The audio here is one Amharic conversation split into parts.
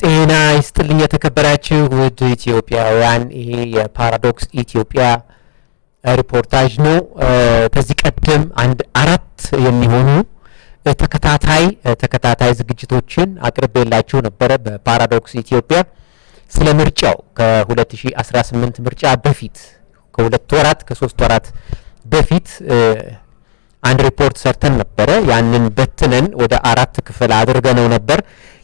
ጤና ይስጥልኝ የተከበራችሁ ውድ ኢትዮጵያውያን፣ ይሄ የፓራዶክስ ኢትዮጵያ ሪፖርታጅ ነው። ከዚህ ቀደም አራት የሚሆኑ ተከታታይ ዝግጅቶችን አቅርቤላችሁ ነበረ በፓራዶክስ ኢትዮጵያ ስለ ምርጫው ከ2018 ምርጫ በፊት ከ3 ወራት በፊት አንድ ሪፖርት ሰርተን ነበረ። ያንን በትነን ወደ 4 ክፍል አድርገነው ነበር።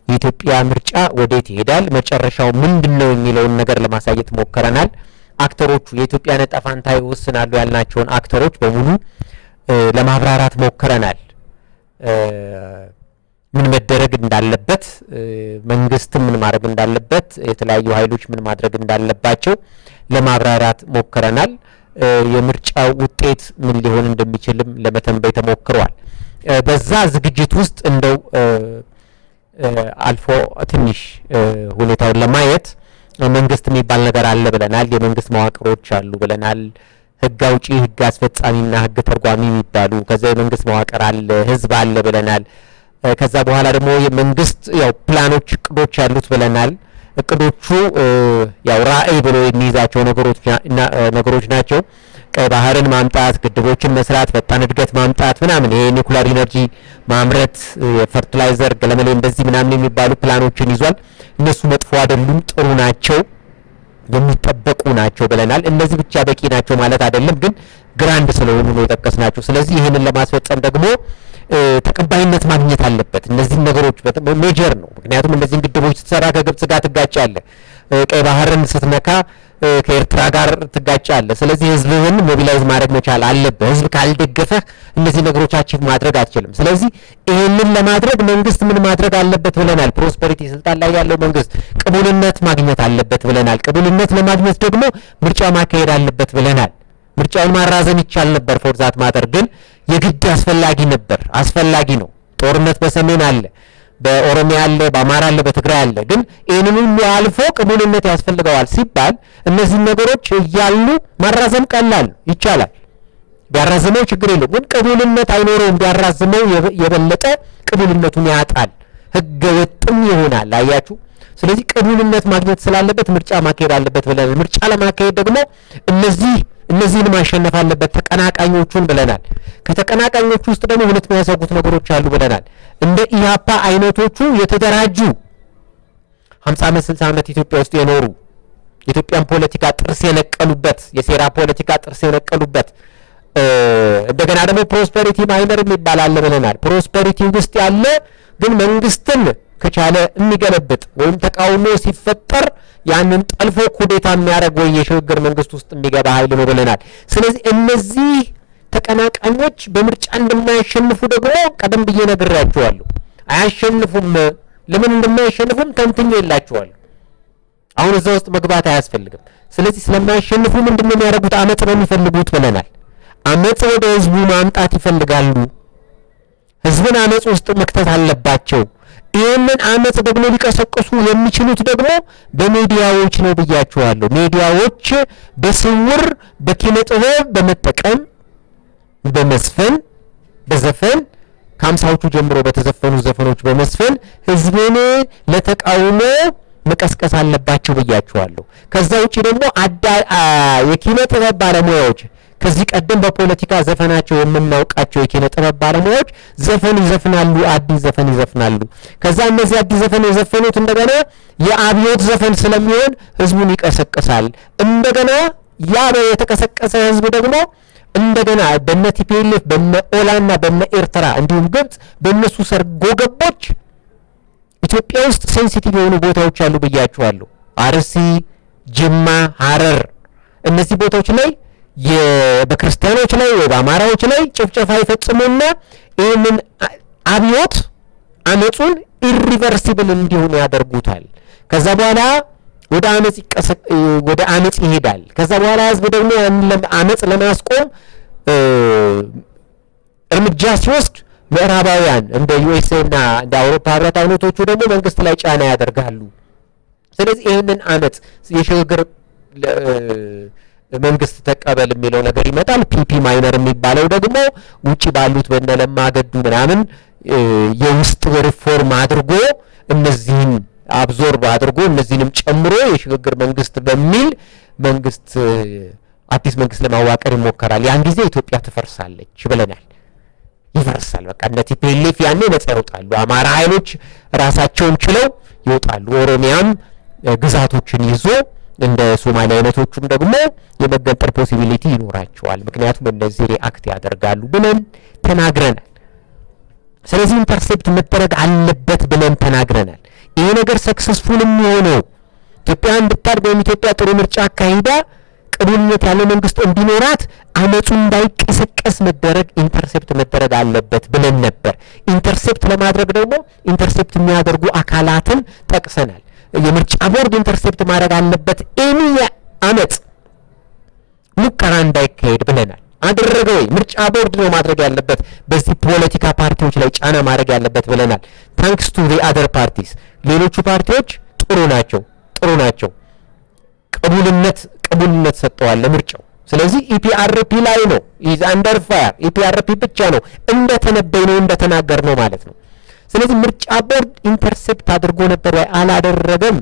የኢትዮጵያ ምርጫ ወዴት ይሄዳል፣ መጨረሻው ምንድነው የሚለውን ነገር ለማሳየት ሞክረናል። አክተሮቹ የኢትዮጵያ ዕጣ ፈንታ ይወስናሉ ያልናቸውን አክተሮች በሙሉ ለማብራራት ሞክረናል። ምን መደረግ እንዳለበት፣ መንግስትም ምን ማድረግ እንዳለበት፣ የተለያዩ ኃይሎች ምን ማድረግ እንዳለባቸው ለማብራራት ሞክረናል። የምርጫው ውጤት ምን ሊሆን እንደሚችልም ለመተንበይ ተሞክሯል። በዛ ዝግጅት ውስጥ እንደው አልፎ ትንሽ ሁኔታውን ለማየት መንግስት የሚባል ነገር አለ ብለናል። የመንግስት መዋቅሮች አሉ ብለናል። ህግ አውጪ፣ ህግ አስፈጻሚና ህግ ተርጓሚ የሚባሉ ከዛ የመንግስት መዋቅር አለ፣ ህዝብ አለ ብለናል። ከዛ በኋላ ደግሞ የመንግስት ያው ፕላኖች፣ እቅዶች ያሉት ብለናል። እቅዶቹ ያው ራዕይ ብሎ የሚይዛቸው ነገሮች ናቸው። ቀይ ባህርን ማምጣት፣ ግድቦችን መስራት፣ ፈጣን እድገት ማምጣት ምናምን፣ ይሄ ኒውክሊየር ኢነርጂ ማምረት፣ የፈርቲላይዘር ገለመሌ እንደዚህ ምናምን የሚባሉ ፕላኖችን ይዟል። እነሱ መጥፎ አይደሉም፣ ጥሩ ናቸው፣ የሚጠበቁ ናቸው ብለናል። እነዚህ ብቻ በቂ ናቸው ማለት አይደለም፣ ግን ግራንድ ስለሆኑ ነው የጠቀስናቸው። ስለዚህ ይህንን ለማስፈጸም ደግሞ ተቀባይነት ማግኘት አለበት። እነዚህ ነገሮች ሜጀር ነው። ምክንያቱም እነዚህን ግድቦች ስትሰራ ከግብጽ ጋር ትጋጫለህ፣ ቀይ ባህርን ስትነካ ከኤርትራ ጋር ትጋጫለህ። ስለዚህ ህዝብህን ሞቢላይዝ ማድረግ መቻል አለብህ። ህዝብ ካልደገፈህ እነዚህ ነገሮች አቺቭ ማድረግ አትችልም። ስለዚህ ይህንን ለማድረግ መንግስት ምን ማድረግ አለበት ብለናል። ፕሮስፐሪቲ፣ ስልጣን ላይ ያለው መንግስት ቅቡልነት ማግኘት አለበት ብለናል። ቅቡልነት ለማግኘት ደግሞ ምርጫ ማካሄድ አለበት ብለናል። ምርጫውን ማራዘም ይቻል ነበር፣ ፎርዛት ማተር ግን የግድ አስፈላጊ ነው። ጦርነት በሰሜን አለ፣ በኦሮሚያ አለ፣ በአማራ አለ፣ በትግራይ አለ። ግን ይህንን ሁሉ አልፎ ቅቡልነት ያስፈልገዋል ሲባል እነዚህ ነገሮች እያሉ ማራዘም ቀላል ይቻላል። ቢያራዝመው ችግር የለውም። ግን ቅቡልነት አይኖረውም። ቢያራዝመው የበለጠ ቅቡልነቱን ያጣል፣ ህገ ወጥም ይሆናል። አያችሁ። ስለዚህ ቅቡልነት ማግኘት ስላለበት ምርጫ ማካሄድ አለበት ብለናል። ምርጫ ለማካሄድ ደግሞ እነዚህን ማሸነፍ አለበት፣ ተቀናቃኞቹን ብለናል። ከተቀናቃኞቹ ውስጥ ደግሞ ሁለት የሚያሰጉት ነገሮች አሉ ብለናል። እንደ ኢህአፓ አይነቶቹ የተደራጁ 50 ዓመት 60 ዓመት ኢትዮጵያ ውስጥ የኖሩ የኢትዮጵያን ፖለቲካ ጥርስ የነቀሉበት፣ የሴራ ፖለቲካ ጥርስ የነቀሉበት፣ እንደገና ደግሞ ፕሮስፐሪቲ ማይነር የሚባል አለ ብለናል። ፕሮስፐሪቲ ውስጥ ያለ ግን መንግስትን ከቻለ የሚገለብጥ ወይም ተቃውሞ ሲፈጠር ያንን ጠልፎ ኩዴታ የሚያደርግ ወይ የሽግግር መንግስት ውስጥ የሚገባ ኃይል ነው ብለናል። ስለዚህ እነዚህ ተቀናቃኞች በምርጫ እንደማያሸንፉ ደግሞ ቀደም ብዬ ነግሬያቸዋለሁ። አያሸንፉም። ለምን እንደማያሸንፉም ተንትኜ የላቸዋለሁ። አሁን እዛ ውስጥ መግባት አያስፈልግም። ስለዚህ ስለማያሸንፉ ምንድነው የሚያደርጉት? አመጽ ነው የሚፈልጉት ብለናል። አመጽ ወደ ህዝቡ ማምጣት ይፈልጋሉ። ህዝብን አመጽ ውስጥ መክተት አለባቸው። ይህንን አመጽ ደግሞ ሊቀሰቅሱ የሚችሉት ደግሞ በሚዲያዎች ነው ብያቸዋለሁ። ሚዲያዎች በስውር በኪነ ጥበብ በመጠቀም በመስፈን በዘፈን ከ50ዎቹ ጀምሮ በተዘፈኑ ዘፈኖች በመስፈን ህዝብን ለተቃውሞ መቀስቀስ አለባቸው ብያቸዋለሁ። ከዛ ውጪ ደግሞ የኪነ ጥበብ ባለሙያዎች ከዚህ ቀደም በፖለቲካ ዘፈናቸው የምናውቃቸው የኪነ ጥበብ ባለሙያዎች ዘፈን ይዘፍናሉ፣ አዲስ ዘፈን ይዘፍናሉ። ከዛ እነዚህ አዲስ ዘፈን የዘፈኑት እንደገና የአብዮት ዘፈን ስለሚሆን ህዝቡን ይቀሰቅሳል። እንደገና ያ የተቀሰቀሰ ህዝብ ደግሞ እንደገና በነ ቲፒኤልኤፍ በነ ኦላና በነ ኤርትራ እንዲሁም ግብጽ በእነሱ ሰርጎ ገቦች ኢትዮጵያ ውስጥ ሴንሲቲቭ የሆኑ ቦታዎች አሉ ብያቸዋለሁ። አርሲ፣ ጅማ፣ ሀረር እነዚህ ቦታዎች ላይ በክርስቲያኖች ላይ ወይ በአማራዎች ላይ ጭፍጨፋ ይፈጽሙና ይህንን አብዮት አመጹን ኢሪቨርሲብል እንዲሆን ያደርጉታል። ከዛ በኋላ ወደ አመጽ ይሄዳል። ከዛ በኋላ ህዝብ ደግሞ አመጽ ለማስቆም እርምጃ ሲወስድ ምዕራባውያን እንደ ዩኤስኤ እና እንደ አውሮፓ ህብረት አይነቶቹ ደግሞ መንግስት ላይ ጫና ያደርጋሉ። ስለዚህ ይህንን አመጽ የሽግግር መንግስት ተቀበል የሚለው ነገር ይመጣል። ፒፒ ማይነር የሚባለው ደግሞ ውጪ ባሉት በነለማ ገዱ ምናምን የውስጥ ሪፎርም አድርጎ እነዚህን አብዞርብ አድርጎ እነዚህንም ጨምሮ የሽግግር መንግስት በሚል መንግስት አዲስ መንግስት ለማዋቀር ይሞከራል። ያን ጊዜ ኢትዮጵያ ትፈርሳለች ብለናል። ይፈርሳል። በቃ እነ ቲፒኤልኤፍ ያኔ ነጻ ይወጣሉ። አማራ ኃይሎች ራሳቸውን ችለው ይወጣሉ። ኦሮሚያም ግዛቶችን ይዞ እንደ ሶማሊያ አይነቶቹም ደግሞ የመገንጠል ፖሲቢሊቲ ይኖራቸዋል። ምክንያቱም እነዚህ ሪአክት ያደርጋሉ ብለን ተናግረናል። ስለዚህ ኢንተርሴፕት መደረግ አለበት ብለን ተናግረናል። ይሄ ነገር ሰክሰስፉል የሚሆነው ኢትዮጵያ እንድታድግ ወይም ኢትዮጵያ ጥሩ ምርጫ አካሂዳ ቅቡልነት ያለው መንግስት እንዲኖራት አመፁ እንዳይቀሰቀስ መደረግ ኢንተርሴፕት መደረግ አለበት ብለን ነበር። ኢንተርሴፕት ለማድረግ ደግሞ ኢንተርሴፕት የሚያደርጉ አካላትን ጠቅሰናል። የምርጫ ቦርድ ኢንተርሴፕት ማድረግ አለበት፣ ኤኒ አመፅ ሙከራ እንዳይካሄድ ብለናል። አደረገ ወይ? ምርጫ ቦርድ ነው ማድረግ ያለበት፣ በዚህ ፖለቲካ ፓርቲዎች ላይ ጫና ማድረግ ያለበት ብለናል። ታንክስ ቱ ዘ አደር ፓርቲስ፣ ሌሎቹ ፓርቲዎች ጥሩ ናቸው፣ ቅቡልነት ሰጥተዋል ለምርጫው። ስለዚህ ኢፒአርፒ ላይ ነው ኢዝ አንደር ፋየር፣ ኢፒአርፒ ብቻ ነው እንደተነበየው እንደተናገርነው ማለት ነው። ስለዚህ ምርጫ ቦርድ ኢንተርሴፕት አድርጎ ነበር ወይ? አላደረገም።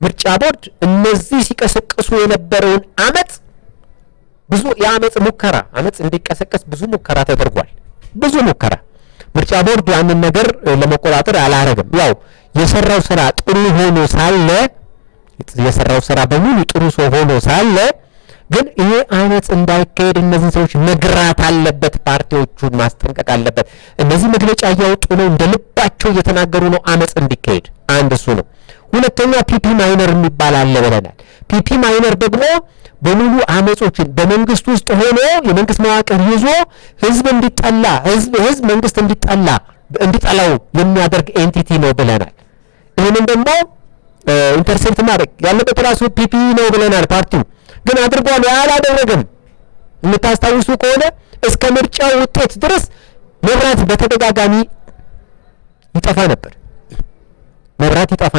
ምርጫ ቦርድ እነዚህ ሲቀሰቅሱ የነበረውን አመፅ ብዙ የአመፅ እንዲቀሰቀስ ብዙ ሙከራ ተደርጓል። ምርጫ ቦርድ ያንን ነገር ለመቆጣጠር አላረገም። ያው የሰራው ስራ ጥሩ ሆኖ ሳለ ግን ይሄ አመፅ እንዳይካሄድ እነዚህ ሰዎች መግራት አለበት፣ ፓርቲዎቹን ማስጠንቀቅ አለበት። እነዚህ መግለጫ እያወጡ ነው፣ እንደ ልባቸው እየተናገሩ ነው አመፅ እንዲካሄድ። አንድ እሱ ነው። ሁለተኛ ፒፒ ማይነር የሚባል አለ ብለናል። ፒፒ ማይነር ደግሞ በሙሉ አመጾችን በመንግስት ውስጥ ሆኖ የመንግስት መዋቅር ይዞ ህዝብ መንግስት እንዲጠላው የሚያደርግ ኤንቲቲ ነው ብለናል። ይህንን ደግሞ ኢንተርሴፕት ማድረግ ያለበት ራሱ ፒፒ ነው ብለናል። ፓርቲው ግን አድርጓል አላደረገም? የምታስታውሱ ከሆነ እስከ ምርጫው ውጤት ድረስ መብራት በተደጋጋሚ ይጠፋ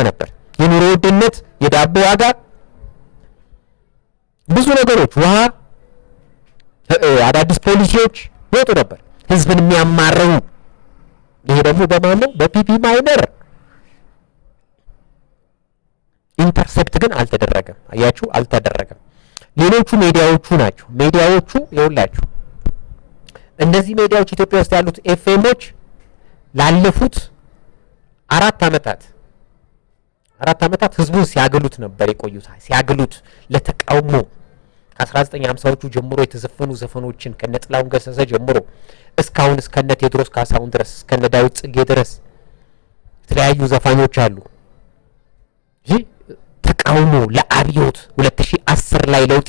ነበር። የኑሮ ውድነት፣ የዳቦ ዋጋ፣ ብዙ ነገሮች፣ ውሃ፣ አዳዲስ ፖሊሲዎች ይወጡ ነበር ህዝብን የሚያማረው። ይሄ ደግሞ በማን ነው? በፒፒ ማይነር። ኢንተርሴፕት ግን አልተደረገም። አያችሁ፣ አልተደረገም። ሌሎቹ ሚዲያዎቹ ናቸው። ሚዲያዎቹ ይኸውላችሁ፣ እነዚህ ሚዲያዎች ኢትዮጵያ ውስጥ ያሉት ኤፍኤሞች ላለፉት አራት ዓመታት ህዝቡን ሲያገሉት ነበር የቆዩት። ሲያገሉት ለተቃውሞ ከ1950ዎቹ ጀምሮ የተዘፈኑ ዘፈኖችን ከነ ጥላሁን ገሰሰ ጀምሮ እስካሁን እስከነ ቴዎድሮስ ካሳሁን ድረስ እስከነ ዳዊት ጽጌ ድረስ የተለያዩ ዘፋኞች አሉ። ይህ ተቃውሞ ለአብዮት 2010 ላይ ለውጥ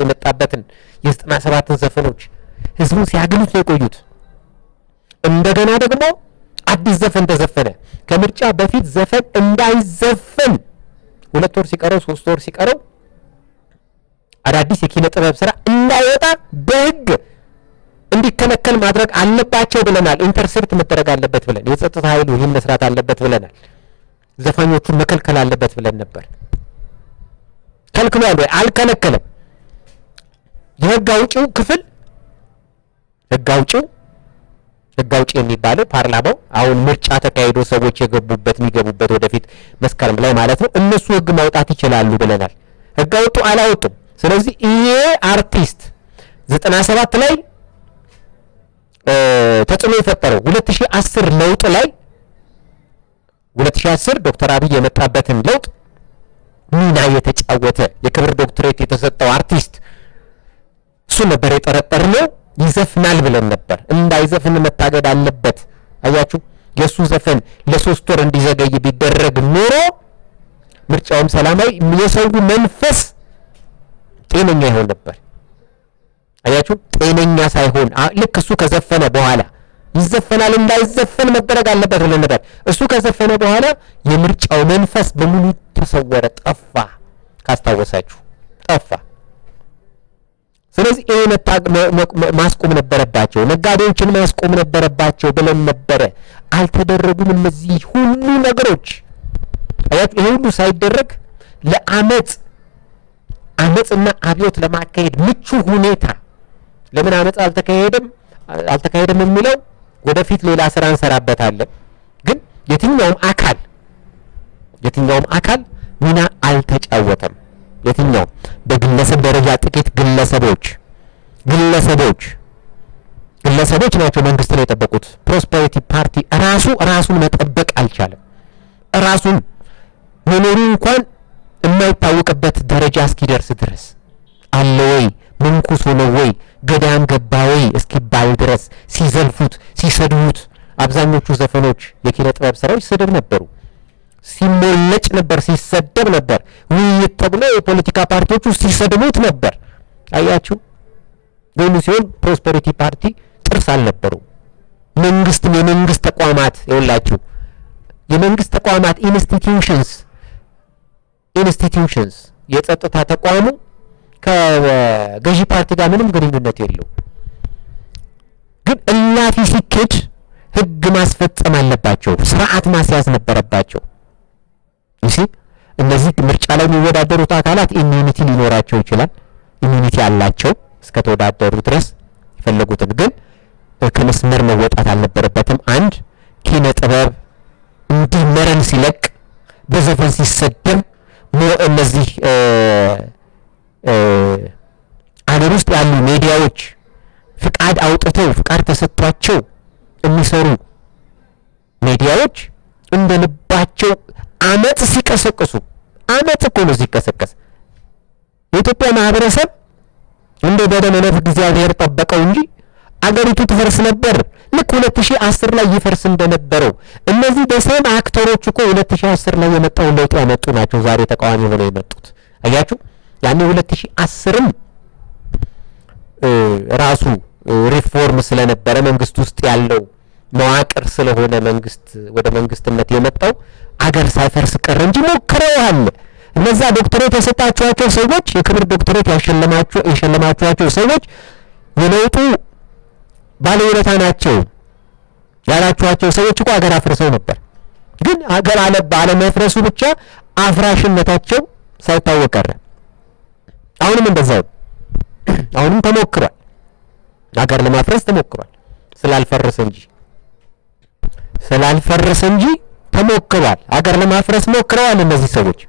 የመጣበትን የ97ን ዘፈኖች ህዝቡን ሲያገሉት ነው የቆዩት። እንደገና ደግሞ አዲስ ዘፈን ተዘፈነ። ከምርጫ በፊት ዘፈን እንዳይዘፈን 2 ወር ሲቀረው 3 ወር ሲቀረው አዳዲስ የኪነ ጥበብ ስራ እንዳይወጣ በህግ እንዲከለከል ማድረግ አለባቸው ብለናል። ኢንተርሴፕት መደረግ አለበት ብለን፣ የጸጥታ ኃይሉ ይህን መስራት አለበት ብለናል። ዘፋኞቹን መከልከል አለበት ብለን ነበር። ከልክሏል ወይ? አልከለከለም። የህግ አውጪው ክፍል ህግ አውጪ የሚባለው ፓርላማው አሁን ምርጫ ተካሂዶ ሰዎች የሚገቡበት ወደፊት መስከረም ላይ ማለት ነው። እነሱ ህግ ማውጣት ይችላሉ ብለናል። ህግ አውጡ አላወጡም። ስለዚህ ይሄ አርቲስት 97 ላይ ተጽዕኖ የፈጠረው 2010 ለውጥ ላይ 2010 ዶክተር አብይ የመጣበትን ለውጥ ሚና የተጫወተ የክብር ዶክትሬት የተሰጠው አርቲስት እሱ ነበር የጠረጠርነው። ይዘፍናል ብለን ነበር። እንዳይዘፍን መታገድ አለበት። አያችሁ፣ የሱ ዘፈን ለ3 ወር እንዲዘገይ ቢደረግ ኖሮ ምርጫውም ሰላማዊ፣ የሰው መንፈስ ጤነኛ ይሆን ነበር። አያችሁ፣ ጤነኛ ሳይሆን ልክ እሱ ከዘፈነ በኋላ ይዘፈናል፣ እንዳይዘፈን መደረግ አለበት ብለን ነበር። እሱ ከዘፈነ በኋላ የምርጫው መንፈስ በሙሉ ተሰወረ፣ ጠፋ። ካስታወሳችሁ ጠፋ። ስለዚህ ይሄ ማስቆም ነበረባቸው፣ ነጋዴዎችን ማስቆም ነበረባቸው ብለን ነበረ። አልተደረጉም እነዚህ ሁሉ ነገሮች። አያችሁ፣ ይሄ ሁሉ ሳይደረግ አመፅና አብዮት ለማካሄድ ምቹ ሁኔታ ለምን አመፅ አልተካሄደም የሚለው ወደፊት ሌላ ስራ እንሰራበታለን። ግን የትኛውም አካል ሚና አልተጫወተም። የትኛው በግለሰብ ደረጃ ጥቂት ግለሰቦች ናቸው መንግስት ላይ የጠበቁት። ፕሮስፐሪቲ ፓርቲ ራሱን መጠበቅ አልቻለም። ራሱን መኖሩ እንኳን የማይታወቅበት ደረጃ እስኪደርስ ድረስ አለ ወይ መንኩስ ሆነ ወይ ገዳም ገባ ወይ እስኪባል ድረስ ሲዘልፉት ሲሰድቡት፣ አብዛኞቹ ዘፈኖች የኪነ ጥበብ ስራዎች ስድብ ነበሩ። ሲሞለጭ ነበር፣ ሲሰደብ ነበር። ውይይት ተብሎ የፖለቲካ ፓርቲዎቹ ሲሰድቡት ነበር። አያችሁ ሁሉ ሲሆን ፕሮስፐሪቲ ፓርቲ ጥርስ አልነበሩ። የመንግስት ተቋማት ይኸውላችሁ የመንግስት ተቋማት ኢንስቲትዩሽንስ የጸጥታ ተቋሙ ከገዢ ፓርቲ ጋር ምንም ግንኙነት የለው። ግን እላፊ ሲኬድ ህግ ማስፈጸም አለባቸው፣ ስርዓት ማስያዝ ነበረባቸው። እሺ እነዚህ ምርጫ ላይ የሚወዳደሩት አካላት ኢሚዩኒቲ ሊኖራቸው ይችላል። ኢሚዩኒቲ ያላቸው እስከ ተወዳደሩ ድረስ የፈለጉትን ግን ከመስመር መወጣት አልነበረበትም። አንድ ኪነ ጥበብ እንዲህ መረን ሲለቅ በዘፈን ሲሰደም እነዚህ አገር ውስጥ ያሉ ሚዲያዎች ፍቃድ አውጥተው ፍቃድ ተሰጥቷቸው የሚሰሩ ሚዲያዎች እንደ ልባቸው አመጽ ሲቀሰቅሱ፣ አመጽ እኮ ነው ሲቀሰቀስ የኢትዮጵያ ማህበረሰብ እንደ በደመ ነፍስ እግዚአብሔር ጠበቀው እንጂ አገሪቱ ትፈርስ ነበር። ልክ 2010 ላይ ይፈርስ እንደነበረው እነዚህ በሰም አክተሮች እኮ 2010 ላይ የመጣውን ለውጥ ያመጡ ናቸው ዛሬ ተቃዋሚ ሆነው የመጡት። አያችሁ ያኔ 2010ም ራሱ ሪፎርም ስለነበረ መንግስት ውስጥ ያለው መዋቅር ስለሆነ መንግስት ወደ መንግስትነት የመጣው አገር ሳይፈርስ ቀረ እንጂ ሞክረዋል። እነዛ ዶክተሬት የሰጣችኋቸው ሰዎች የክብር ዶክተሬት የሸለማችኋቸው ሰዎች የለውጡ ባለውለታ ናቸው ያላችኋቸው ሰዎች እኮ አገር አፍርሰው ነበር። ግን አገር ባለመፍረሱ ብቻ አፍራሽነታቸው ሳይታወቅ ቀረ። አሁንም እንደዛው አሁንም ተሞክሯል። አገር ለማፍረስ ተሞክሯል። ስላልፈረሰ እንጂ ተሞክሯል። አገር ለማፍረስ ሞክረዋል። እነዚህ ሰዎች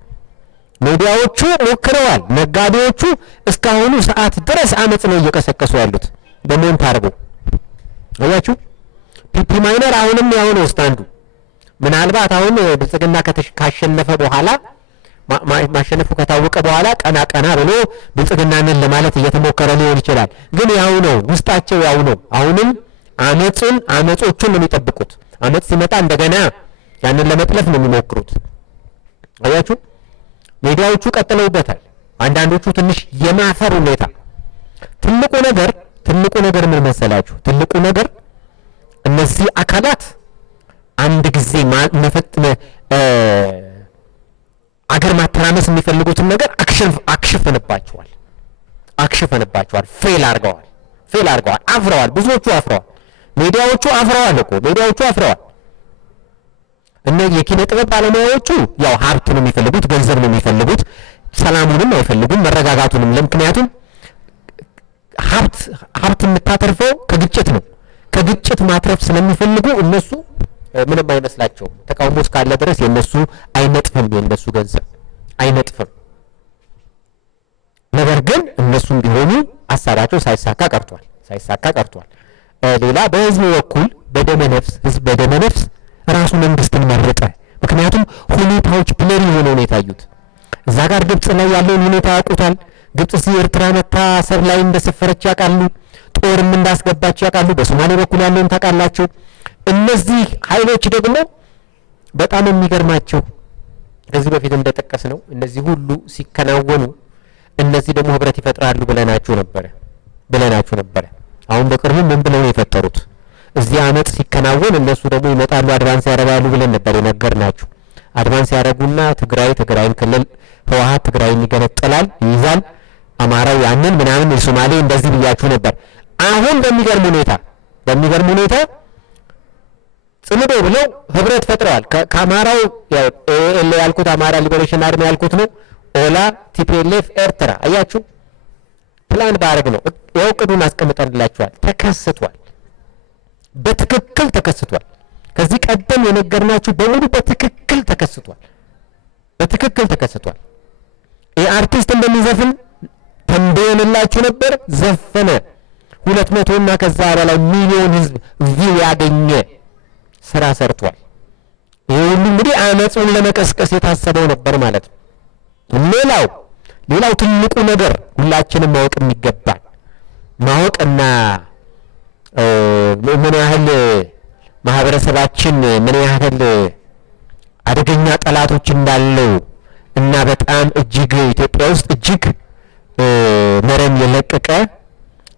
ሚዲያዎቹ ሞክረዋል። ነጋዴዎቹ እስካሁኑ ሰዓት ድረስ አመጽ ነው እየቀሰቀሱ ያሉት በሞንት አርቦ። አያችሁ ፒፒ ማይነር አሁንም ያው ነው ስታንዱ። ምናልባት አሁን ብልጽግና ካሸነፈ በኋላ ማሸነፉ ከታወቀ በኋላ ቀና ብሎ ብልጽግናንን ለማለት እየተሞከረ ሊሆን ይችላል። ግን ያው ነው ውስጣቸው ያው ነው። አሁንም አመጾቹን ነው የሚጠብቁት። አመጽ ሲመጣ እንደገና ያንን ለመጥለፍ ነው የሚሞክሩት። አያችሁ ሚዲያዎቹ ቀጥለውበታል። አንዳንዶቹ ትንሽ የማፈር ሁኔታ። ትልቁ ነገር ምን መሰላችሁ? ትልቁ ነገር እነዚህ አካላት አንድ ጊዜ አገር ማተራመስ የሚፈልጉትን ነገር አክሽፈንባቸዋል። ፌል አድርገዋል። አፍረዋል። ብዙዎቹ አፍረዋል። ሚዲያዎቹ አፍረዋል። እና የኪነ ጥበብ ባለሙያዎቹ ያው ሀብት ነው የሚፈልጉት፣ ገንዘብ ነው የሚፈልጉት፣ ሰላሙንም አይፈልጉም፣ መረጋጋቱንም። ምክንያቱም ሀብት የምታተርፈው ከግጭት ነው። ከግጭት ማትረፍ ስለሚፈልጉ እነሱ ምንም አይመስላቸውም። ተቃውሞ እስካለ ድረስ የነሱ አይነጥፍም፣ የነሱ ገንዘብ አይነጥፍም። ነገር ግን እነሱም ቢሆኑ ሀሳባቸው ሳይሳካ ቀርቷል። ሌላ በህዝብ በኩል ህዝብ በደመ ነፍስ ራሱ መንግስትን መረጠ። ምክንያቱም ሁኔታዎች ፕሌን ሆነው ነው የታዩት። እዛ ጋር ግብጽ ላይ ያለውን ሁኔታ ያውቁታል። ግብጽ ኤርትራ መታ አሰብ ላይ እንደሰፈረች ያውቃሉ። ጦርም እንዳስገባች ያውቃሉ። በሶማሌ በኩል ያለውን ታውቃላችሁ። እነዚህ ኃይሎች ደግሞ በጣም የሚገርማቸው ከዚህ በፊት እንደጠቀስ ነው እነዚህ ሁሉ ሲከናወኑ እነዚህ ደግሞ ህብረት ይፈጥራሉ ብለናችሁ ነበረ። አሁን በቅርቡ ምን ብለው ነው የፈጠሩት? እዚህ አመጽ ሲከናወን እነሱ ደግሞ ይመጣሉ አድቫንስ ያደርጋሉ ብለን ነበር የነገርናችሁ። አድቫንስ ያደርጉና ትግራይን ክልል ህወሓት ትግራይን ይገነጥላል፣ ይይዛል፣ አማራው ያንን ምናምን የሶማሌ እንደዚህ ብያችሁ ነበር። አሁን በሚገርም ሁኔታ ጽምዶ ብለው ህብረት ፈጥረዋል። ከአማራው ኤኤል ያልኩት አማራ ሊበሬሽን አርሚ ያልኩት ነው። ኦላ፣ ቲፒኤልኤፍ፣ ኤርትራ። አያችሁ ፕላን ባረግ ነው። ያው ቅዱን አስቀምጠንላችኋል። ተከስቷል። በትክክል ተከስቷል። ከዚህ ቀደም የነገርናችሁ በሙሉ በትክክል ተከስቷል። ይህ አርቲስት እንደሚዘፍን ተንበየንላችሁ ነበር። ዘፈነ። 200 እና ከዛ በላይ ሚሊዮን ህዝብ ቪው ያገኘ ስራ ሰርቷል። ይሄ ሁሉ እንግዲህ አመጹን ለመቀስቀስ የታሰበው ነበር ማለት ነው። ሌላው ትልቁ ነገር ሁላችንም ማወቅ የሚገባል ማወቅና ምን ያህል ማህበረሰባችን ምን ያህል አደገኛ ጠላቶች እንዳለው እና በጣም እጅግ ኢትዮጵያ ውስጥ እጅግ መረን የለቀቀ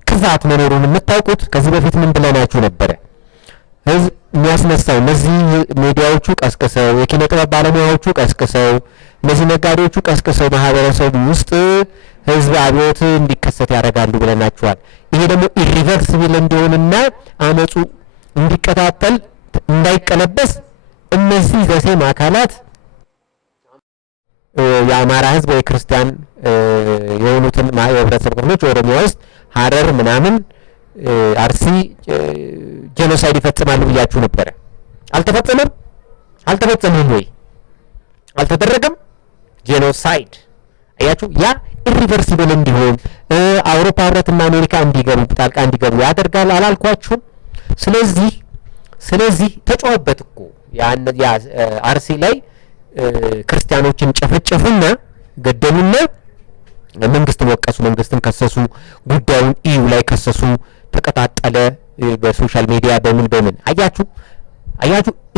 ክፋት መኖሩን የምታውቁት ከዚህ በፊት ምን ብለናችሁ ነበረ? ህዝብ የሚያስነሳው እነዚህ ሚዲያዎቹ ቀስቅሰው፣ የኪነ ጥበብ ባለሙያዎቹ ቀስቅሰው፣ እነዚህ ነጋዴዎቹ ቀስቅሰው ማህበረሰቡ ውስጥ ህዝብ አብዮት እንዲከሰት ያደርጋሉ ብለናችኋል። ይሄ ደግሞ ኢሪቨርሲብል እንዲሆንና አመጹ እንዲቀጣጠል እንዳይቀለበስ እነዚህ ዘሴም አካላት የአማራ ህዝብ ወይ ክርስቲያን የሆኑትን የህብረተሰብ ክፍሎች ኦሮሚያ ውስጥ ሀረር ምናምን አርሲ ጄኖሳይድ ይፈጽማሉ ብያችሁ ነበረ። አልተፈጸመም ወይ? አልተደረገም። ጄኖሳይድ አያችሁ፣ ያ ኢሪቨርሲብል እንዲሆን አውሮፓ ህብረትና አሜሪካ ጣልቃ እንዲገቡ ያደርጋል አላልኳችሁም? ስለዚህ ተጫወበት እኮ ያ አርሲ ላይ ክርስቲያኖችን ጨፈጨፉና ገደሉና መንግስትን ወቀሱ፣ መንግስትን ከሰሱ፣ ጉዳዩን ኢዩ ላይ ከሰሱ፣ ተቀጣጠለ። በሶሻል ሚዲያ በምን አያችሁ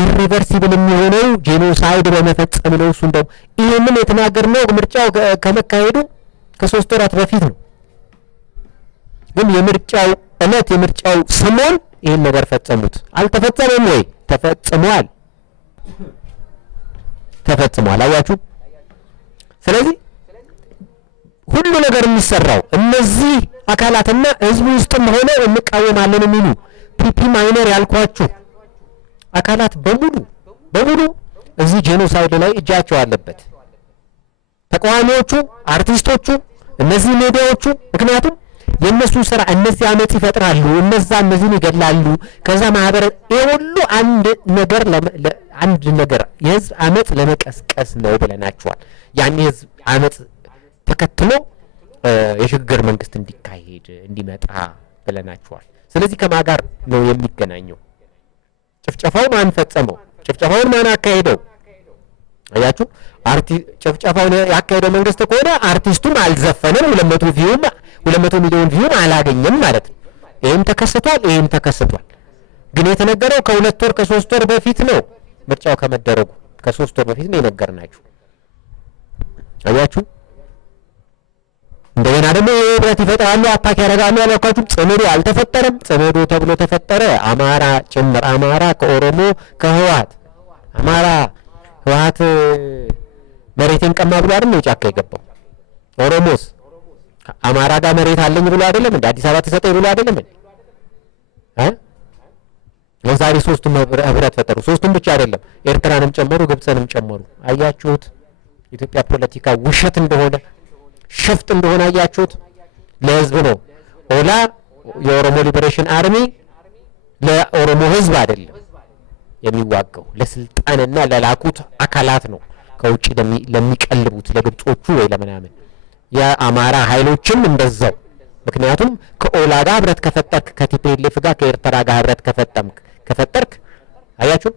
ኢሪቨርሲብል የሚሆነው ጄኖሳይድ በመፈጸም ነው። እሱ እንደው ይሄንን የተናገርነው ምርጫው ከመካሄዱ ከ3 ወራት በፊት ነው። ግን የምርጫው እለት የምርጫው ሰሞን ይሄን ነገር ፈጸሙት። አልተፈጸመም ወይ? ተፈጽሟል። አያችሁ። ስለዚህ ሁሉ ነገር የሚሰራው እነዚህ አካላትና ህዝቡ ውስጥም ሆነ እንቃወማለን የሚሉ ፒፒ ማይነር ያልኳችሁ አካላት በሙሉ እዚህ ጄኖሳይድ ላይ እጃቸው አለበት። ተቃዋሚዎቹ፣ አርቲስቶቹ፣ እነዚህ ሚዲያዎቹ። ምክንያቱም የነሱ ስራ እነዚህ አመጽ ይፈጥራሉ፣ እነዚህን ይገላሉ። ከዛ ማህበረ ይሄ ሁሉ አንድ ነገር የህዝብ አመጽ ለመቀስቀስ ነው ብለናቸዋል። ያን የህዝብ አመጽ ተከትሎ የሽግግር መንግስት እንዲመጣ ብለናቸዋል። ስለዚህ ከማን ጋር ነው የሚገናኘው? ጭፍጨፋው ማን ፈጸመው? ጭፍጨፋውን ማን አካሄደው? አያችሁ፣ ጭፍጨፋውን ያካሄደው መንግስት ከሆነ አርቲስቱም አልዘፈነም፣ 200 ሚሊዮን ቪው አላገኘም ማለት ነው። ይሄም ተከስቷል። ግን የተነገረው ከ2 ወር ከ3 ወር በፊት ነው። ምርጫው ከመደረጉ ከ3 ወር በፊት ነው የነገርናችሁ። አያችሁ። እንደገና ደግሞ ህብረት ይፈጥራሉ፣ አታክ ያደርጋሉ ያልኳችሁ። ጽምዶ አልተፈጠረም። ጽምዶ ተብሎ ተፈጠረ። አማራ ጭምር አማራ ከኦሮሞ ከህወሓት ህወሓት መሬቴን ቀማ ብሎ አይደል ነው ጫካ የገባው። ኦሮሞስ አማራ ጋር መሬት አለኝ ብሎ አይደለም እንዴ? አዲስ አበባ ተሰጠኝ ብሎ አይደለም እንዴ? ለዛሬ ሶስቱም ህብረት ፈጠሩ። ሶስቱም ብቻ አይደለም፣ ኤርትራንም ጨመሩ፣ ግብፅንም ጨመሩ። አያችሁት ኢትዮጵያ ፖለቲካ ውሸት እንደሆነ ሽፍጥ እንደሆነ አያችሁት። ለህዝብ ነው። ኦላ የኦሮሞ ሊበሬሽን አርሚ ለኦሮሞ ህዝብ አይደለም የሚዋጋው፣ ለስልጣንና ለላኩት አካላት ነው፣ ከውጭ ለሚቀልቡት ለግብጾቹ ወይ ለምናምን። የአማራ ኃይሎችም እንደዛው። ምክንያቱም ከኦላ ጋር ህብረት ከፈጠርክ፣ ከቲፒኤልኤፍ ጋር ከኤርትራ ጋር ህብረት ከፈጠርክ አያችሁ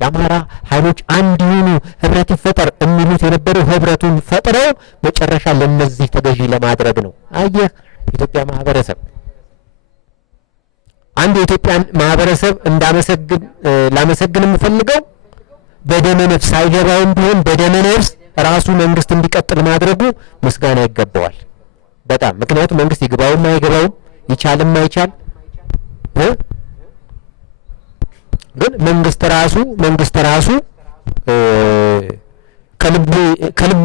የአማራ ኃይሎች አንድ ይሁኑ፣ ህብረት ይፈጠር የሚሉት የነበረው ህብረቱን ፈጥረው መጨረሻ ለነዚህ ተገዢ ለማድረግ ነው። አየህ ኢትዮጵያ ማህበረሰብ አንድ የኢትዮጵያን ማህበረሰብ ላመሰግን የምፈልገው በደመ ነፍስ አይገባውም ቢሆን በደመ ነፍስ ራሱ መንግስት እንዲቀጥል ማድረጉ ምስጋና ይገባዋል በጣም። ምክንያቱም መንግስት ይግባውም አይገባውም ይቻልም አይቻል ግን መንግስት ራሱ ከልቡ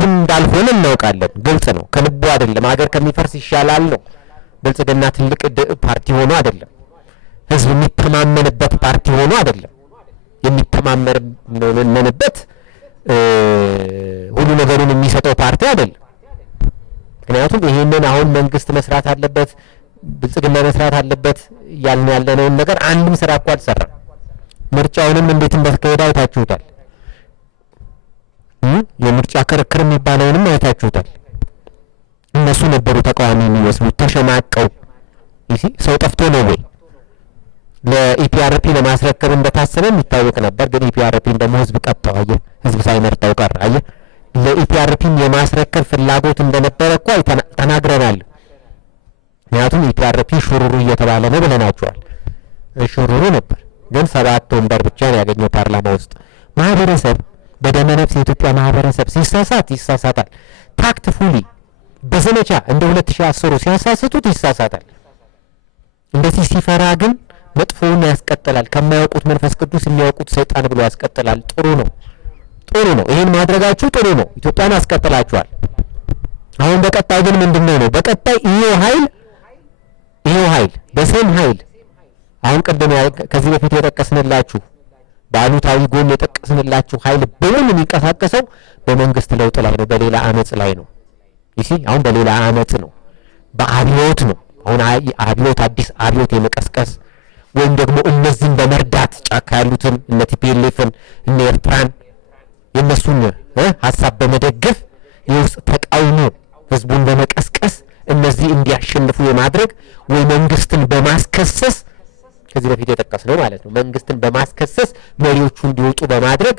እንዳልሆነ እናውቃለን። ግልጽ ነው። ከልቡ አይደለም። ሀገር ከሚፈርስ ይሻላል ነው። ብልጽግና ትልቅ ፓርቲ ሆኖ አይደለም። ህዝብ የሚተማመንበት ፓርቲ ሆኖ አይደለም። የሚተማመንበት ሁሉ ነገሩን የሚሰጠው ፓርቲ አይደለም። ምክንያቱም ይሄንን አሁን መንግስት መስራት አለበት፣ ብልጽግና መስራት አለበት ያልነውን ነገር አንድም ስራ እኮ አልሰራም። ምርጫውንም እንዴት እንደተካሄደ አይታችሁታል። የምርጫ ክርክር የሚባለውንም አይታችሁታል። እነሱ ነበሩ ተቃዋሚ የሚመስሉት ተሸማቀው። ሰው ጠፍቶ ነው ወይ? ለኢፒአርፒ ለማስረከብ እንደታሰበ የሚታወቅ ነበር። ግን ኢፒአርፒን ደግሞ ህዝብ ቀጣው። አየህ፣ ህዝብ ሳይመርጠው ቀረ። አየህ፣ ለኢፒአርፒን የማስረከብ ፍላጎት እንደነበረ እኮ ተናግረናል። ምክንያቱም ኢፒአርፒ ሹሩሩ እየተባለ ነው ብለናቸዋል። ሹሩሩ ነበር፣ ግን 7 ወንበር ብቻ ነው ያገኘው ፓርላማ ውስጥ። ማህበረሰብ በደመነፍስ የኢትዮጵያ ማህበረሰብ ሲሳሳት ይሳሳታል። ታክትፉሊ በዘመቻ እንደ 2010 ሲያሳስቱት ይሳሳታል። እንደዚህ ሲፈራ ግን መጥፎውን ያስቀጥላል። ከማያውቁት መንፈስ ቅዱስ የሚያውቁት ሰይጣን ብሎ ያስቀጥላል። ጥሩ ነው፣ ጥሩ ነው። ይሄን ማድረጋችሁ ጥሩ ነው። ኢትዮጵያን አስቀጥላችኋል። አሁን በቀጣይ ግን ምንድነው ነው? በቀጣይ ይሄው ኃይል በሴም ኃይል አሁን ቀደም ከዚህ በፊት የጠቀስንላችሁ በአሉታዊ ጎን የጠቀስንላችሁ ኃይል በሙሉ የሚንቀሳቀሰው በመንግስት ለውጥ ላይ ነው፣ በሌላ አመጽ ላይ ነው። አሁን በሌላ አመጽ ነው፣ በአብዮት ነው። አሁን አብዮት አዲስ አብዮት የመቀስቀስ ወይም ደግሞ እነዚህን በመርዳት ጫካ ያሉትን እነ ቲፒኤልኤፍን እነ ኤርትራን የነሱን ሀሳብ በመደገፍ የውስጥ ተቃውሞ ህዝቡን በመቀስቀስ እነዚህ እንዲያሸንፉ የማድረግ ወይ መንግስትን በማስከሰስ ከዚህ በፊት የጠቀስነው ማለት ነው። መንግስትን በማስከሰስ መሪዎቹ እንዲወጡ በማድረግ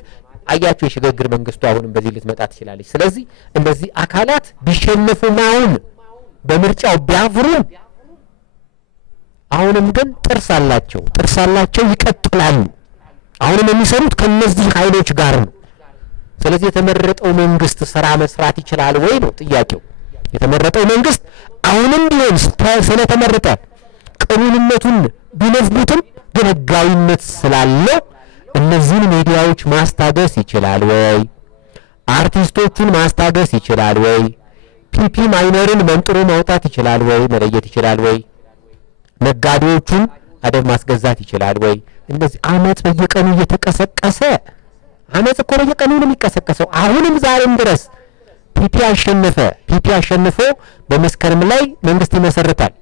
አያቸው። የሽግግር መንግስቱ አሁንም በዚህ ልትመጣ ትችላለች። ስለዚህ እነዚህ አካላት ቢሸነፉም አሁን በምርጫው ቢያፍሩም አሁንም ግን ጥርስ አላቸው፣ ይቀጥላሉ። አሁንም የሚሰሩት ከነዚህ ኃይሎች ጋር ነው። ስለዚህ የተመረጠው መንግስት ስራ መስራት ይችላል ወይ ነው ጥያቄው። የተመረጠው መንግስት አሁንም ቢሆን ስለተመረጠ ቅቡልነቱን ቢነፍጉትም ግን ህጋዊነት ስላለው እነዚህን ሚዲያዎች ማስታገስ ይችላል ወይ? አርቲስቶቹን ማስታገስ ይችላል ወይ? ፒፒ ማይነርን መንጥሮ ማውጣት ይችላል ወይ? መለየት ይችላል ወይ? ነጋዴዎቹን አደብ ማስገዛት ይችላል ወይ? እነዚህ አመጽ በየቀኑ እየተቀሰቀሰ አመጽ እኮ በየቀኑ ነው የሚቀሰቀሰው። አሁንም ዛሬም ድረስ ፒፒ አሸንፎ በመስከረም ላይ መንግስት ይመሰርታል።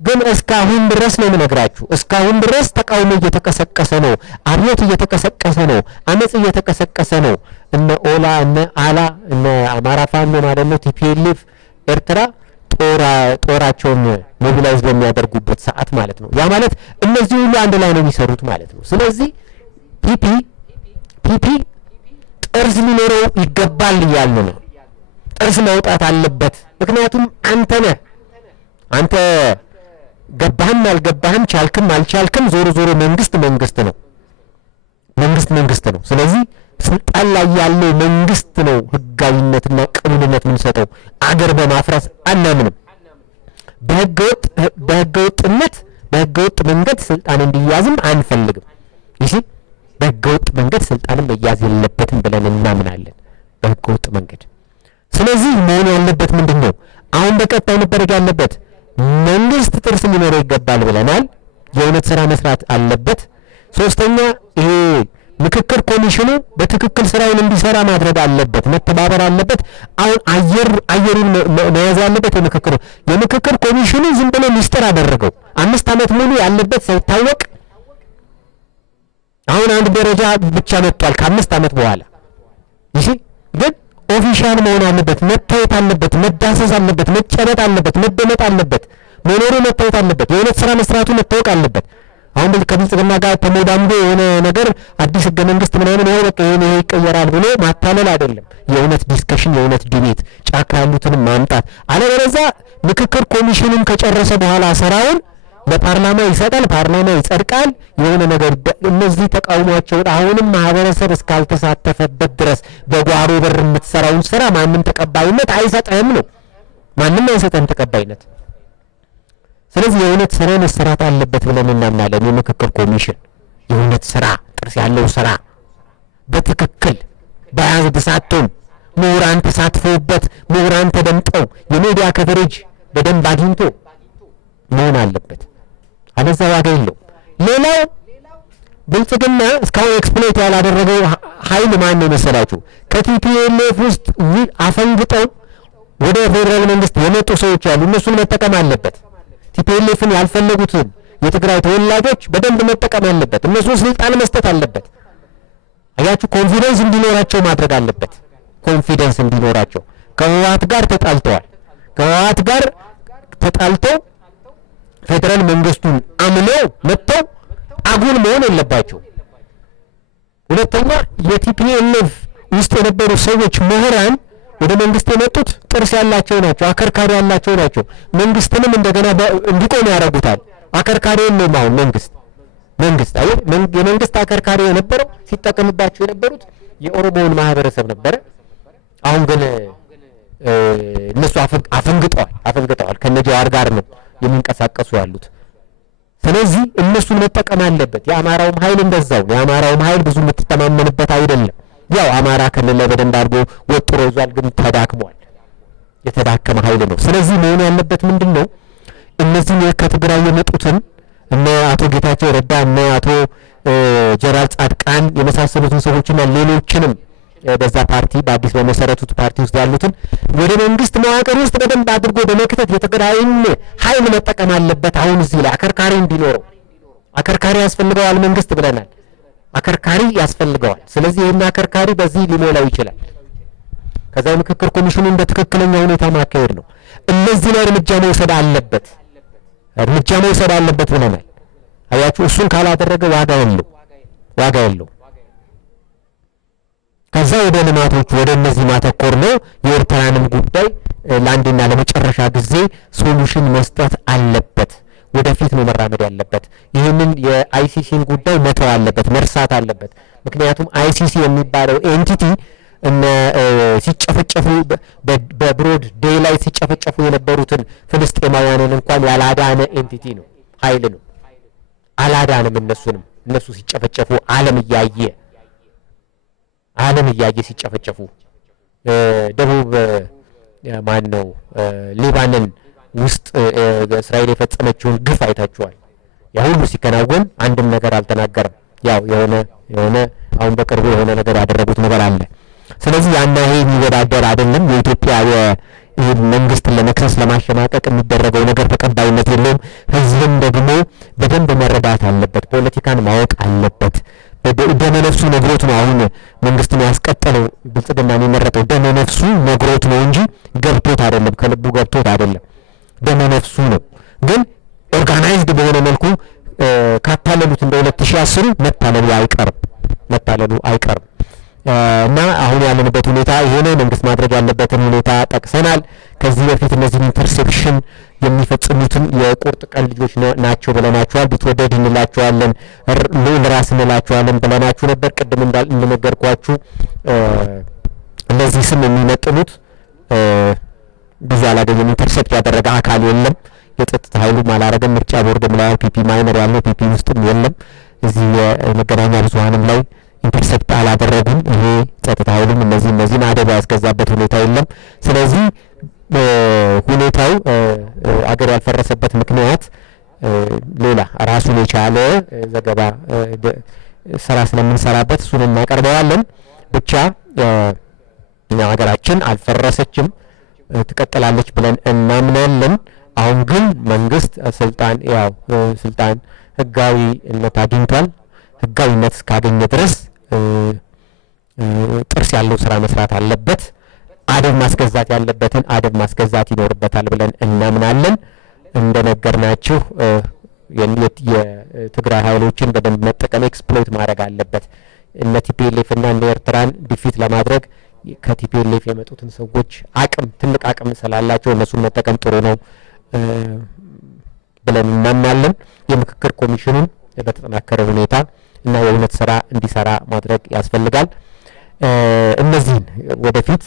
ግን እስካሁን ድረስ ነው የምነግራችሁ፣ እስካሁን ድረስ ተቃውሞ እየተቀሰቀሰ ነው፣ አብዮት እየተቀሰቀሰ ነው፣ አመጽ እየተቀሰቀሰ ነው። እነ ኦላ እነ አላ እነ አማራ ፋኖ ማለት ነው ቲፒኤልኤፍ ኤርትራ ጦራቸውን ሞቢላይዝ በሚያደርጉበት ሰዓት ማለት ነው። ያ ማለት እነዚህ ሁሉ አንድ ላይ ነው የሚሰሩት ማለት ነው። ስለዚህ ፒፒ ጥርስ ሊኖረው ይገባል እያልን ነው። ጥርስ ማውጣት አለበት። ምክንያቱም አንተ ገባህም አልገባህም ቻልክም አልቻልክም ዞሮ መንግስት ነው። መንግስት ነው። ስለዚህ ስልጣን ላይ ያለው መንግስት ነው ህጋዊነትና ቅቡልነት የምንሰጠው። አገር በማፍረስ አናምንም። በህገወጥ መንገድ ስልጣን እንዲያዝም አንፈልግም። በህገወጥ መንገድ ስልጣንም መያዝ የለበትም ብለን እናምናለን፣ በህገወጥ መንገድ። ስለዚህ መሆን ያለበት ምንድነው? አሁን በቀጣይ መደረግ ያለበት መንግስት ጥርስ ሊኖረው ይገባል ብለናል። የእውነት ስራ መስራት አለበት። ሶስተኛ ይሄ ምክክር ኮሚሽኑ በትክክል ስራውን እንዲሰራ ማድረግ አለበት፣ መተባበር አለበት። አሁን አየሩን መያዝ ያለበት የምክክር ኮሚሽኑ ዝም ብሎ ሚስጥር አደረገው። 5 አመት ሙሉ ያለበት ሳይታወቅ አሁን አንድ ደረጃ ብቻ መጥቷል ከ5 አመት በኋላ። ግን ኦፊሻል መሆን አለበት፣ መታየት አለበት፣ መዳሰስ አለበት፣ መጨበጥ አለበት፣ መደመጥ አለበት፣ መኖሩ መታየት አለበት፣ የእውነት ስራ መስራቱ መታወቅ አለበት። አሁን ከብልጽግና ጋር ተሞዳምዶ የሆነ ነገር አዲስ ህገ መንግስት ምናምን በቃ ይሄ ይቀየራል ብሎ ማታለል አይደለም። የእውነት ዲስከሽን፣ የእውነት ዲቤት፣ ጫካ ያሉትንም ማምጣት። አለበለዚያ ምክክር ኮሚሽኑን ከጨረሰ በኋላ ስራውን ለፓርላማ ይሰጣል፣ ፓርላማ ይጸድቃል፣ የሆነ ነገር። እነዚህ ተቃውሟቸውን አሁንም ማህበረሰብ እስካልተሳተፈበት ድረስ በጓሮ በር የምትሰራውን ስራ ማንም ተቀባይነት አይሰጥህም ነው። ማንም አይሰጥህም ተቀባይነት። ስለዚህ የእውነት ስራ መሰራት አለበት ብለን እናምናለን። የምክክር ኮሚሽን የእውነት ስራ፣ ጥርስ ያለው ስራ በትክክል በያዝድ ሳትሆን ምሁራን ተሳትፈውበት፣ ምሁራን ተደምጠው የሚዲያ ከቨሬጅ በደንብ አግኝቶ መሆን አለበት። አለዛ ዋጋ የለው። ሌላው ብልጽግና እስካሁን ኤክስፕሎይት ያላደረገው ኃይል ማን ነው መሰላችሁ? ከቲፒኤልኤፍ ውስጥ አፈንግጠው ወደ ፌደራል መንግስት የመጡ ሰዎች አሉ። እነሱን መጠቀም አለበት። ቲፒኤልኤፍን ያልፈለጉትን የትግራይ ተወላጆች በደንብ መጠቀም አለበት። እነሱ ስልጣን መስጠት አለበት። አያችሁ ኮንፊደንስ እንዲኖራቸው ማድረግ አለበት። ኮንፊደንስ እንዲኖራቸው ከህወሓት ጋር ተጣልተዋል። ከህወሓት ጋር ተጣልተው ፌደራል መንግስቱን አምነው መጥተው አጉል መሆን የለባቸው። ሁለተኛ የቲፒኤልኤፍ ውስጥ የነበሩ ሰዎች ምሁራን ወደ መንግስት የመጡት ጥርስ ያላቸው ናቸው፣ አከርካሪ ያላቸው ናቸው። መንግስትንም እንደገና እንዲቆም ያደርጉታል። አከርካሪ የለውም አሁን መንግስት የመንግስት አከርካሪ የነበረው ሲጠቀምባቸው የነበሩት የኦሮሞውን ማህበረሰብ ነበረ። አሁን ግን እነሱ አፈንግጠዋል። ከነጃዋር ጋር ነው የሚንቀሳቀሱ ያሉት። ስለዚህ እነሱን መጠቀም አለበት። የአማራውም ኃይል እንደዛው ነው። የአማራውም ኃይል ብዙ የምትተማመንበት አይደለም። ያው አማራ ክልል ላይ በደንብ አድርጎ ወጥሮ ይዟል፣ ግን ተዳክሟል። የተዳከመ ኃይል ነው። ስለዚህ መሆን ያለበት ምንድነው? እነዚህ ከትግራይ የመጡትን እነ አቶ ጌታቸው ረዳ እነ አቶ ጀነራል ጻድቃን የመሳሰሉትን ሰዎችና ሌሎችንም በዛ ፓርቲ በአዲስ በመሰረቱት ፓርቲ ውስጥ ያሉትን ወደ መንግስት መዋቅር ውስጥ በደንብ አድርጎ በመክተት የትግራይን ኃይል መጠቀም አለበት። አሁን እዚህ ላይ አከርካሪ እንዲኖረው አከርካሪ ያስፈልገዋል። መንግስት ብለናል፣ አከርካሪ ያስፈልገዋል። ስለዚህ ይህን አከርካሪ በዚህ ሊሞላው ይችላል። ከዛ የምክክር ኮሚሽኑን በትክክለኛ ሁኔታ ማካሄድ ነው። እነዚህ ላይ እርምጃ መውሰድ አለበት ብለናል። አያችሁ እሱን ካላደረገ ዋጋ የለው። ከዛ ወደ ልማቶቹ ወደ እነዚህ ማተኮር ነው። የኤርትራንም ጉዳይ ለአንድና ለመጨረሻ ጊዜ ሶሉሽን መስጠት አለበት። ወደፊት ነው መራመድ ያለበት። ይህንን የአይሲሲን ጉዳይ መተው አለበት፣ መርሳት አለበት። ምክንያቱም አይሲሲ የሚባለው ኤንቲቲ እነ ሲጨፈጨፉ በብሮድ ዴይ ላይ ሲጨፈጨፉ የነበሩትን ፍልስጤማውያንን እንኳን ያላዳነ ኤንቲቲ ነው፣ ኃይል ነው። አላዳንም እነሱ ሲጨፈጨፉ ዓለም እያየ ሲጨፈጨፉ ደቡብ ማን ነው ሊባኖን ውስጥ እስራኤል የፈጸመችውን ግፍ አይታችኋል። ያ ሁሉ ሲከናወን አንድም ነገር አልተናገረም። ያው የሆነ አሁን በቅርቡ የሆነ ነገር ያደረጉት ነገር አለ። ስለዚህ ያና ይሄ የሚወዳደር አይደለም። የኢትዮጵያ መንግስትን ለመክሰስ ለማሸማቀቅ የሚደረገው ነገር ተቀባይነት የለውም። ህዝብም ደግሞ በደንብ መረዳት አለበት፣ ፖለቲካን ማወቅ አለበት። ደመነፍሱ ነግሮት ነው አሁን መንግስትን ያስቀጠለው ብልጽግናን የመረጠው ደመነፍሱ ነግሮት ነው እንጂ ገብቶት አይደለም፣ ከልቡ ገብቶት አይደለም። ደመነፍሱ ነው። ግን ኦርጋናይዝድ በሆነ መልኩ ካታለሉት እንደ 2010 መታለሉ አይቀርም። እና አሁን ያለንበት ሁኔታ ይሄ ነው። መንግስት ማድረግ ያለበትን ሁኔታ ጠቅሰናል። ከዚህ በፊት እነዚህ ኢንተርሴፕሽን የሚፈጽሙትን የቁርጥ ቀን ልጆች ናቸው ብለናቸዋል። ቢትወደድ እንላቸዋለን፣ ራስ እንላቸዋለን ብለናችሁ ነበር። ቅድም እንደነገርኳችሁ እነዚህ ስም የሚመጥኑት ብዙ አላገኘም። ኢንተርሴፕት ያደረገ አካል የለም። የጸጥታ ኃይሉም አላረገም። ምርጫ ቦርድም ላይ ፒፒ ማይነር ያለው ፒፒ ውስጥም የለም። እዚህ የመገናኛ ብዙሃንም ላይ ኢንተርሴፕት አላደረጉም። ይሄ ጸጥታ ኃይሉም እነዚህን አደጋ ያስገዛበት ሁኔታ የለም። ስለዚህ ሁኔታው አገር ያልፈረሰበት ምክንያት ሌላ ራሱን የቻለ ዘገባ ስራ ስለምንሰራበት እሱን እናቀርበዋለን። ብቻ እኛ ሀገራችን አልፈረሰችም፣ ትቀጥላለች ብለን እናምናለን። አሁን ግን መንግስት ስልጣን ህጋዊነት አግኝቷል። ህጋዊነት እስካገኘ ድረስ ጥርስ ያለው ስራ መስራት አለበት። አደብ ማስገዛት ያለበትን አደብ ማስገዛት ይኖርበታል ብለን እናምናለን። እንደነገርናችሁ የትግራይ ኃይሎችን በደንብ መጠቀም ኤክስፕሎይት ማድረግ አለበት። እነ ቲፒኤልኤፍ እና እነ ኤርትራን ዲፊት ለማድረግ ከቲፒኤልኤፍ የመጡትን ሰዎች ትልቅ አቅም ስላላቸው እነሱን መጠቀም ጥሩ ነው ብለን እናምናለን። የምክክር ኮሚሽኑን በተጠናከረ ሁኔታ እና የእውነት ስራ እንዲሰራ ማድረግ ያስፈልጋል። እነዚህን ወደፊት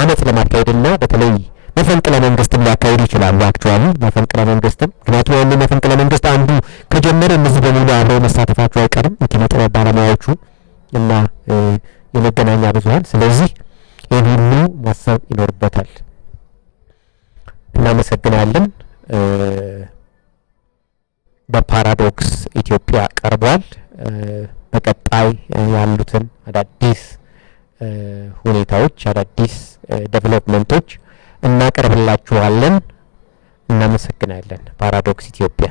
አመት ለማካሄድና በተለይ መፈንቅለ መንግስትም ሊያካሂዱ ይችላሉ። አክቹዋሊ መፈንቅለ መንግስትም ምክንያቱም ያንን መፈንቅለ መንግስት አንዱ ከጀመረ እነዚህ በሙሉ አብረው መሳተፋቸው አይቀርም፣ የኪነ ጥበብ ባለሙያዎቹ እና የመገናኛ ብዙኃን። ስለዚህ ይህን ሁሉ ማሰብ ይኖርበታል። እናመሰግናለን። በፓራዶክስ ኢትዮጵያ ቀርቧል። በቀጣይ ያሉትን አዳዲስ ሁኔታዎች አዳዲስ ዴቨሎፕመንቶች እናቀርብላችኋለን። እናመሰግናለን። ፓራዶክስ ኢትዮጵያ